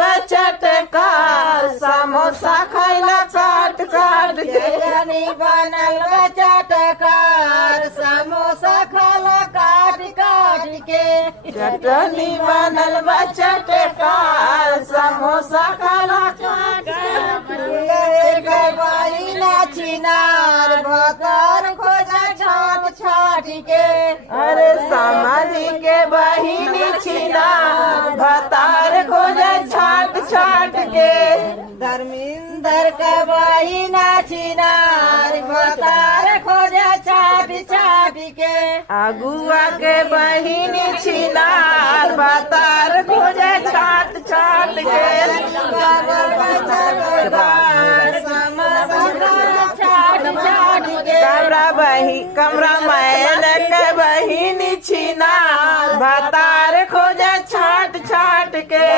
चटकार समोसा खैला काट काट के चटनी बनल बा चटकार समोसा खाला काट काट के चटनी बनल बा चटकार समोसा खैला काट बाई नाचिनार भतर खोजा छाट छाट के अरे समाधि के बहिनी छिना भतार खोजे छाट छाट के धर्मिंदर के बाई नाचिनार भतर खोजा छाट छाट के अगुआ के बहिनी छिना भतार खोजे छाट छाट के कमरा मैन के बहिनी छिना भतार खोजे छाट छाट के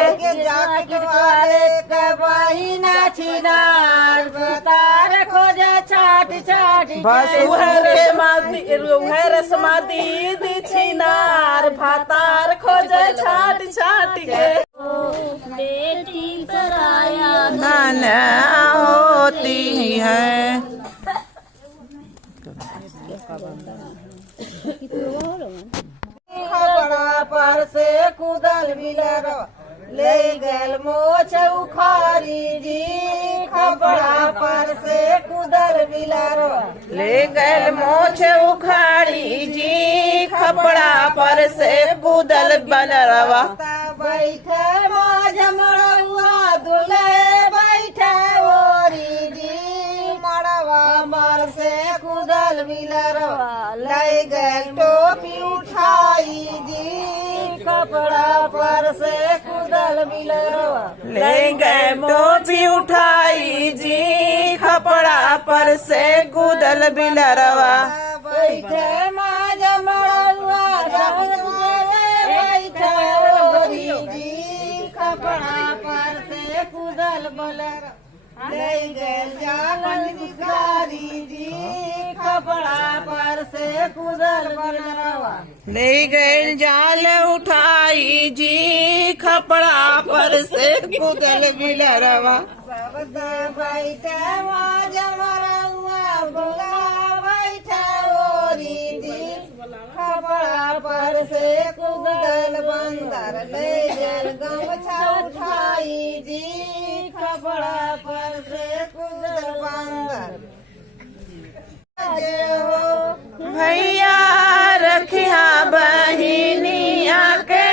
भसुहर समाधि दी छिनार भतार खोजे छाट छाट के बेटी कराया नाना होती है खबड़ा पर से कुदल बिलर ले गल मोछ उखारी जी खबड़ा पर से कुदल बिलर ले गल मोछ उखाड़ी जी खपड़ा पर से कूदल बनरवा बैठे माज मड़ुआ दुले बैठे ओरी जी मड़वा पर से कुदल बिलरवा ले गल टोपी उठाई जी कपड़ा पर से कुदल बिलरवा ले गए टोपी उठाई जी खपड़ा पर से कूदल बिलरवा बैठे माज मड़ुआ बैठे ओरी जी कपड़ा पर से कुदल बलर ले गए जालन भिखारी जी कपड़ा पर से कुदल बलरवा ले गए जाल उठाई जी खपड़ा पर से कूदल बिलरवा सबदा बैठे माज मड़ुआ बोला बैठे ओरी जी खपड़ा पर से कुदल बंदर ले जल गमछा उठाई जी खपड़ा पर से कुदल बंदर भैया रखिया बहिनी आके